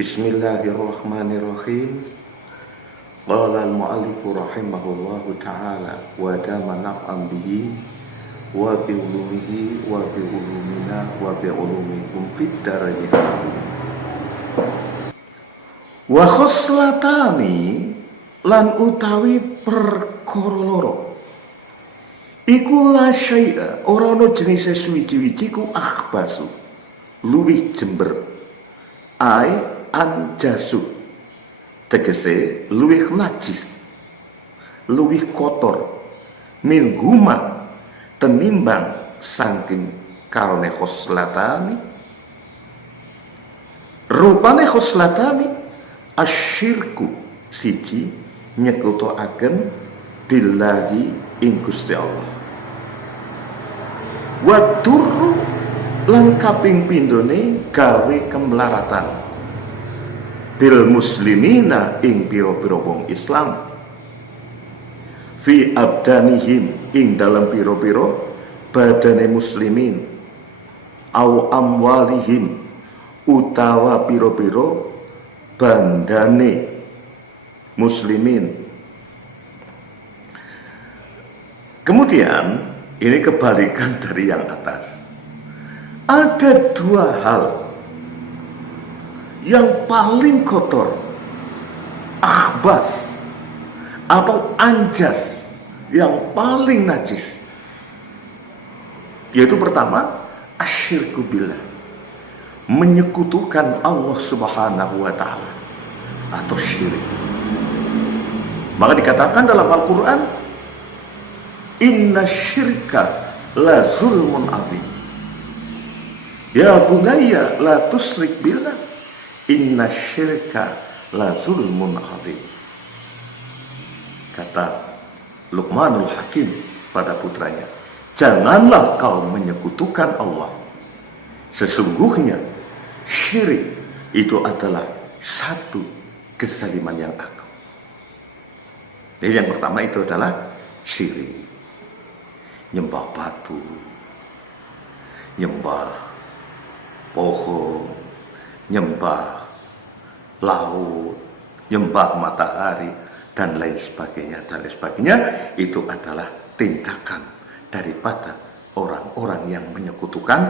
Bismillahirrahmanirrahim. Qala al-mu'allifu rahimahullahu ta'ala wa dama naf'an bihi wa bi ulumihi wa bi ulumina wa bi ulumikum fid darain. Wa khoslatani lan utawi perkara loro iku la syai'a ora ana jenise suwiji-wiji ku akhbasu luwih jember ai anjasu tegese luwih najis luwih kotor min huma tenimbang saking karone khoslatani rupane khoslatani asyirku siji nyekutoaken billahi ing Gusti Allah wa durru lan kaping pindhone gawe kemlaratan bil muslimina ing pira-pira wong Islam fi abdanihim ing dalam pira-pira badane muslimin au amwalihim utawa pira-pira bandane muslimin. Kemudian ini kebalikan dari yang atas. Ada dua hal yang paling kotor, akhbas atau anjas, yang paling najis, yaitu pertama asyirku billah, menyekutukan Allah subhanahu wa ta'ala atau syirik. Maka dikatakan dalam Al-Quran, inna syirka la zulmun azim, ya bunayya la tusrik billah, inna syirka la zulmun azim. Kata Luqmanul Hakim pada putranya, janganlah kau menyekutukan Allah, sesungguhnya syirik itu adalah satu kezaliman yang agung. Jadi yang pertama itu adalah syirik, nyembah batu, nyembah pohon, nyembah laut, nyembah matahari, dan lain sebagainya, dan lain sebagainya. Itu adalah tindakan daripada orang-orang yang menyekutukan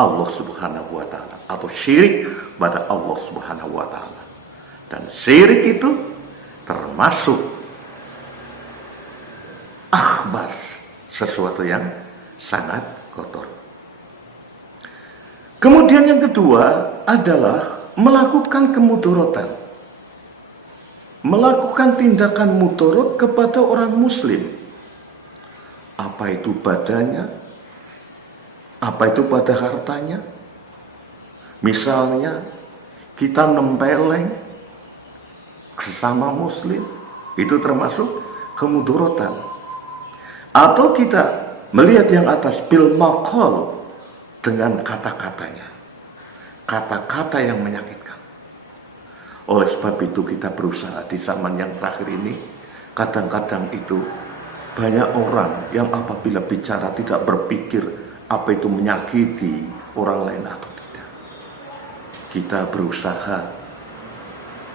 Allah subhanahu wa ta'ala atau syirik pada Allah subhanahu wa ta'ala. Dan syirik itu termasuk akhbas, sesuatu yang sangat kotor. Kemudian yang kedua adalah melakukan kemudorotan, melakukan tindakan mudorot kepada orang muslim. Apa itu badannya, apa itu pada hartanya. Misalnya kita nempeleng sesama muslim, itu termasuk kemudorotan. Atau kita melihat yang atas, bil maqal, dengan kata-katanya, kata-kata yang menyakitkan. Oleh sebab itu kita berusaha di zaman yang terakhir ini, kadang-kadang itu banyak orang yang apabila bicara tidak berpikir apa itu menyakiti orang lain atau tidak. Kita berusaha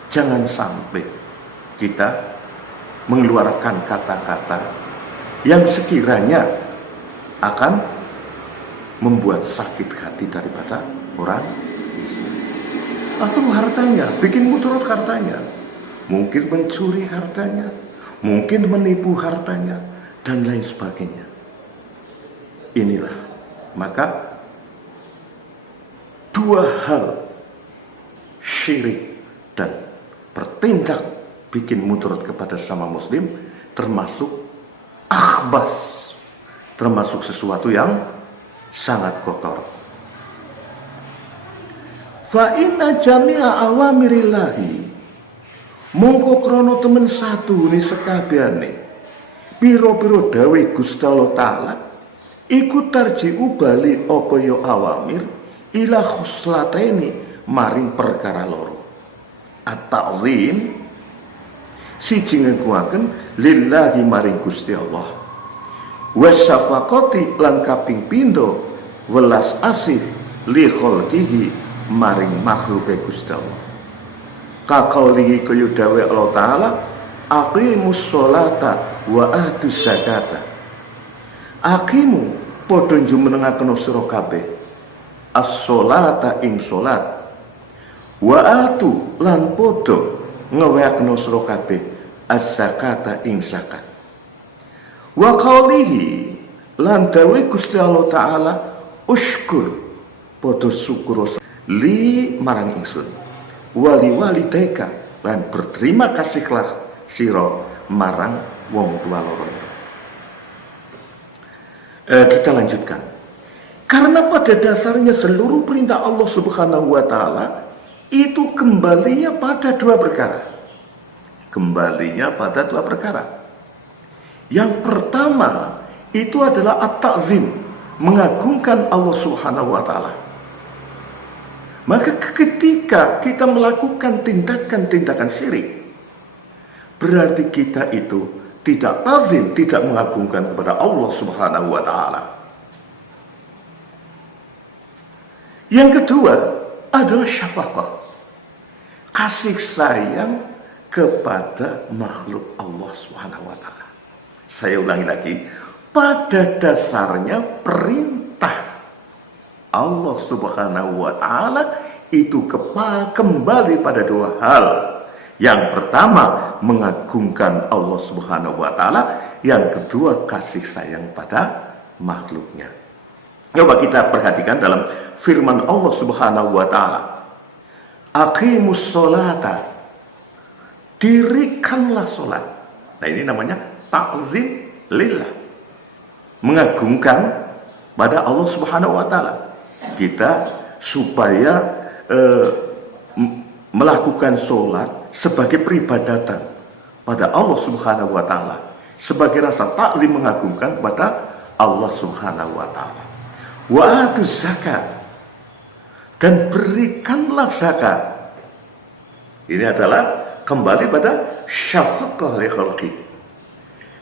jangan sampai kita mengeluarkan kata-kata yang sekiranya akan membuat sakit hati daripada orang Islam. Atau hartanya, bikin mudarat hartanya, mungkin mencuri hartanya, mungkin menipu hartanya, dan lain sebagainya. Inilah, maka dua hal, syirik dan bertindak bikin mudarat kepada sama muslim, termasuk akhbas, termasuk sesuatu yang sangat kotor. Fa inna jami'a awamirillahi, mongko krono temen satu ni sekabehane piro-piro dawe Gusti Allah Ta'ala iku tarji'u bali apa ya awamir ila khoslataini maring perkara loro. At-ta'zim siji ngagungaken lillahi maring Gusti Allah, wasyafaqati lan kaping pindho welas asih li khalqihi maring makhluke Gusti Allah. Kaqaulihi kayudawi Allah Ta'ala, aqimus sholata wa atus zakata. Aqimu padha jumenengaken sira kabeh as-sholata ing salat, wa atu lan padha ngewekaken sira kabeh az-zakata ing zakat. Wa qaulihi lan dawuh Gusti Allah Ta'ala, usykur padha syukur li marang ingsun, wali walidayka lan berterima kasihlah sira marang wong tua loro. Kita lanjutkan. Karena pada dasarnya seluruh perintah Allah Subhanahu wa Ta'ala itu kembalinya pada dua perkara. Kembalinya pada dua perkara. Yang pertama itu adalah at-ta'zim, mengagungkan Allah Subhanahu wa Ta'ala. Maka ketika kita melakukan tindakan-tindakan syirik, berarti kita itu tidak ta'zim, tidak mengagungkan kepada Allah Subhanahu wa Ta'ala. Yang kedua adalah syafaqah, kasih sayang kepada makhluk Allah Subhanahu wa Ta'ala. Saya ulangi lagi, pada dasarnya perintah Allah Subhanahu wa Ta'ala itu kembali pada dua hal. Yang pertama mengagungkan Allah Subhanahu wa Ta'ala, yang kedua kasih sayang pada makhluknya. Coba kita perhatikan dalam firman Allah Subhanahu wa Ta'ala, aqimus sholata, dirikanlah sholat. Nah, ini namanya ta'zim lillah, mengagungkan pada Allah Subhanahu wa Ta'ala. Kita supaya melakukan sholat sebagai peribadatan pada Allah Subhanahu wa Ta'ala, sebagai rasa taklim mengagungkan kepada Allah Subhanahu wa Ta'ala. Wa atuz zakat, dan berikanlah zakat. Ini adalah kembali pada syafaqah li khalqi,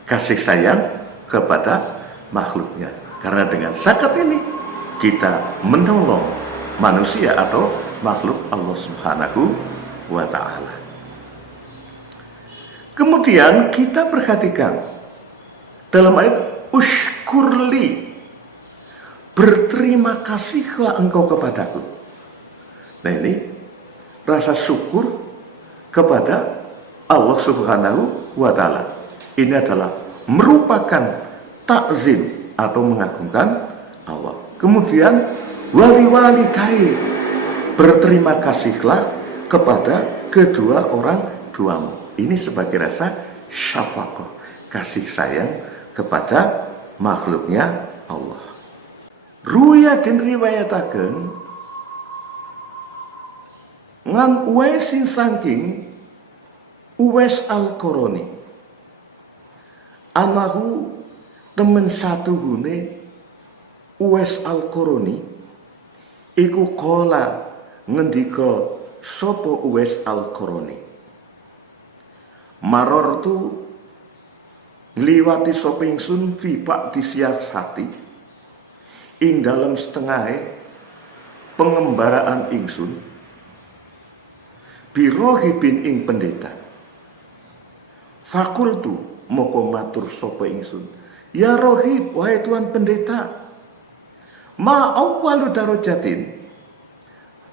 kasih sayang kepada makhluknya. Karena dengan zakat ini kita menolong manusia atau makhluk Allah Subhanahu wa Ta'ala. Kemudian kita perhatikan dalam ayat usykurli, berterima kasihlah engkau kepadaku. Nah, ini rasa syukur kepada Allah Subhanahu wa Ta'ala. Ini adalah merupakan takzim atau mengagungkan Allah. Kemudian wali walidai, berterima kasihlah kepada kedua orang tuamu. Ini sebagai rasa syafaqah, kasih sayang kepada makhluknya Allah. Ruya dan riwayataken ngan Uwaisin saking Uwais Al-Qarani, anahu temen satu gune Uwais Al-Qarani iku kala ngendika sapa Uwais Al-Qarani, marortu ngliwati sapa ingsun fi ba'di siyasati, ing dalam setengahe pengembaraan ingsun, birohibin ing pendeta. Fakultu moko matur sapa ingsun, ya rohib, wahai tuan pendeta, ma awwalu darajatin,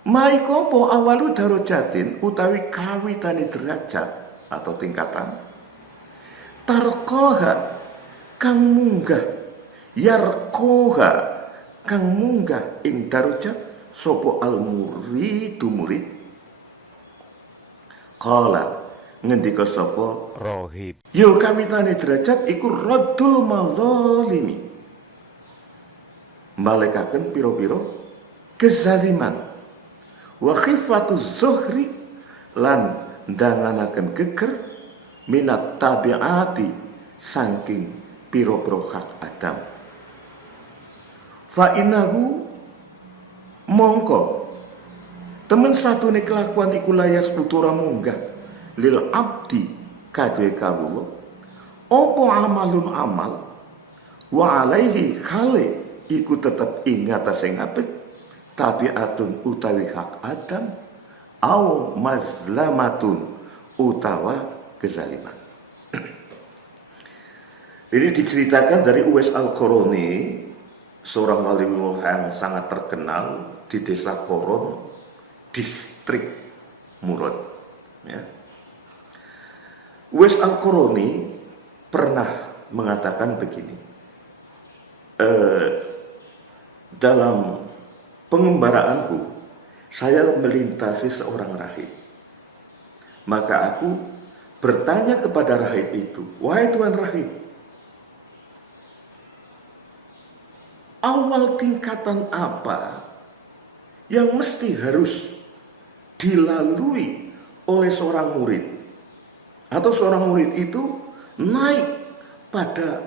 maikopo awalu darajatin, utawi kawitane derajat atau tingkatan, tarkoha kang munggah, yarkoha kang munggah ing darajat sapa al muridu murid. Qala ngendika sapa rohib, yo kawitane derajat iku raddul mazalimi, balekaken pira-pira kezaliman, wa khifatu zuhri, lan ndanganaken geger minat tabiati, saking pira-pira hak Adam. Fa innahu mongko temen satune kelakuan iku layas putura munggah lil abdi kadhe kawula apa amalun amal wa alaihi khali iku tetep ing atase ngapik tabiatun utawi hak Adam au mazlamatun utawa kezaliman. Ini diceritakan dari Uwais Al-Qarani, seorang waliullah yang sangat terkenal di desa Qoron, distrik Murad. Ya. Uwais Al-Qarani pernah mengatakan begini, dalam pengembaraanku saya melintasi seorang rahib, maka aku bertanya kepada rahib itu, wahai Tuan Rahib, awal tingkatan apa yang mesti harus dilalui oleh seorang murid, atau seorang murid itu naik pada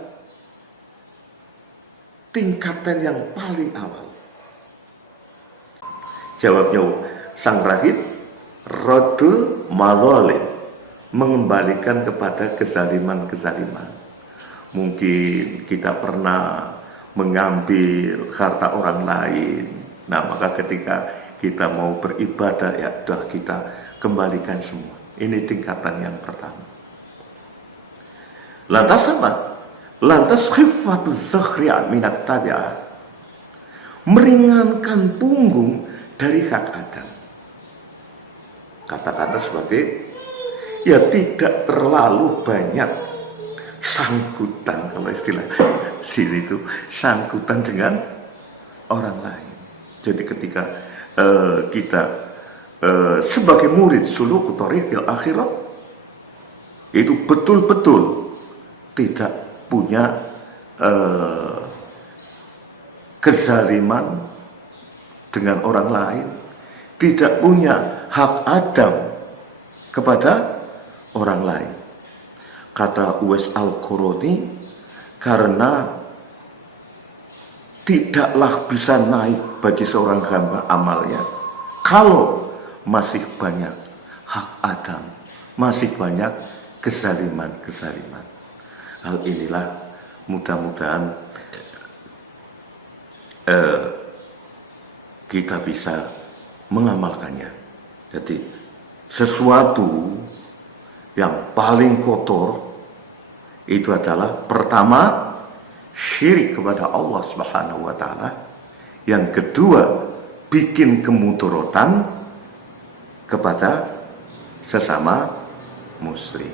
tingkatan yang paling awal? Jawabnya sang rahib, radul madzalim, mengembalikan kepada kezaliman-kezaliman. Mungkin kita pernah mengambil harta orang lain. Nah, maka ketika kita mau beribadah, ya sudah kita kembalikan semua. Ini tingkatan yang pertama. Lantas apa? Lantas khifatu zakhri' minat tabi'ah, meringankan punggung dari hak Adam. Kata-kata sebagai, ya tidak terlalu banyak sangkutan, kalau istilah sini itu sangkutan dengan orang lain. Jadi ketika kita sebagai murid suluk thariqil akhirah, itu betul-betul tidak punya kezaliman dengan orang lain, tidak punya hak Adam kepada orang lain. Kata Uwais Al-Qarani, karena tidaklah bisa naik bagi seorang hamba amalnya kalau masih banyak hak Adam, masih banyak kezaliman-kezaliman. Hal inilah mudah-mudahan kita bisa mengamalkannya. Jadi sesuatu yang paling kotor itu adalah pertama syirik kepada Allah Subhanahu wa taala, yang kedua bikin kemudaratan kepada sesama muslim.